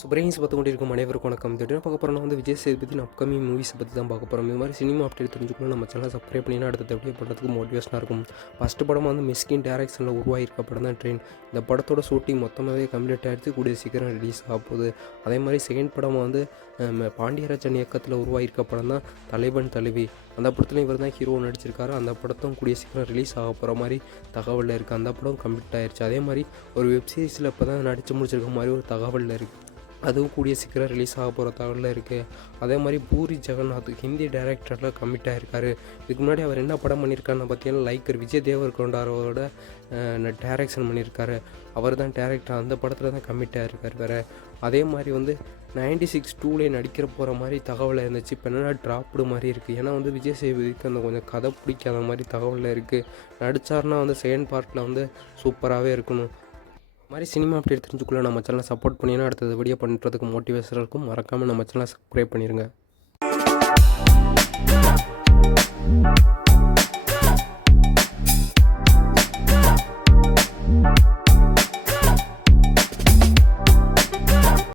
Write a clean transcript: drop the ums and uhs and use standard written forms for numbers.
சுப்ரேனிஸ் பார்த்து கொண்டிருக்கும் அனைவருக்கும் வணக்கம். இந்த வீடியோ பார்க்க போகிறோம்னா விஜய் சேதுபதியின் அப்கமிங் மூவிஸை பற்றி தான் பார்க்க போகிறோம். இது மாதிரி சினிமா அப்டேட் தெரிஞ்சுக்கணும் நம்ம சேனலை சப்ஸ்கிரைப் பண்ணினா அடுத்த வீடியோ பண்ணுறதுக்கு மோட்டிவேஷனாக இருக்கும். ஃபஸ்ட்டு படம் மிஸ்கின் டேரக்ஷனில் உருவாகிருக்க படம் தான் ட்ரெயின். இந்த படத்தோட ஷூட்டிங் மொத்தமாகவே கம்ப்ளீட் ஆகிடுச்சு, கூடிய சீக்கிரம் ரிலீஸ் ஆக போகுது. அதே மாதிரி செகண்ட் படம் பாண்டியராஜன் இயக்கத்தில் உருவாகிருக்க படம் தான் தலைவன் தலைவி. அந்த படத்தில் இவர் தான் ஹீரோ நடிச்சிருக்காரு. அந்த படத்தும் கூடிய சீக்கிரம் ரிலீஸ் ஆக போகிற மாதிரி தகவலில் இருக்குது. அந்த படம் கம்ப்ளீட் ஆகிடுச்சு. அதே மாதிரி ஒரு வெப்சீரிஸில் இப்போ தான் நடித்து முடிச்சிருக்க மாதிரி ஒரு தகவலில் இருக்குது. அதுவும் கூடிய சீக்கிரம் ரிலீஸ் ஆக போகிற தகவலில் இருக்குது. அதே மாதிரி பூரி ஜெகநாத் ஹிந்தி டைரக்டரில் கமிட் ஆகிருக்காரு. இதுக்கு முன்னாடி அவர் என்ன படம் பண்ணியிருக்காருன்னு பார்த்தீங்கன்னா லைக்கர் விஜய் தேவர்கொண்டாரோட டைரக்ஷன் பண்ணியிருக்காரு. அவர் தான் டேரக்டர். அந்த படத்தில் தான் கமிட் ஆகிருக்காரு வேறு. அதே மாதிரி 96 2 நடிக்கிற போகிற மாதிரி தகவலில் இருந்துச்சு. இப்போ என்னென்னா ட்ராப்டு மாதிரி இருக்குது. ஏன்னா விஜய் சேதுபதிக்கு அந்த கொஞ்சம் கதை பிடிக்காத மாதிரி தகவலில் இருக்குது. நடித்தார்னா செகண்ட் பார்ட்டில் சூப்பராகவே இருக்கணும். மாதிரி சினிமா அப்டேட் தெரிஞ்சுக்குள்ள நம்ம சேனலை சப்போர்ட் பண்ணினா அடுத்தது வீடியோ பண்ணுறதுக்கு மோட்டிவேஷனாக இருக்கும். மறக்காமல் நம்ம சேனலை சப்ஸ்கிரைப் பண்ணிடுங்க.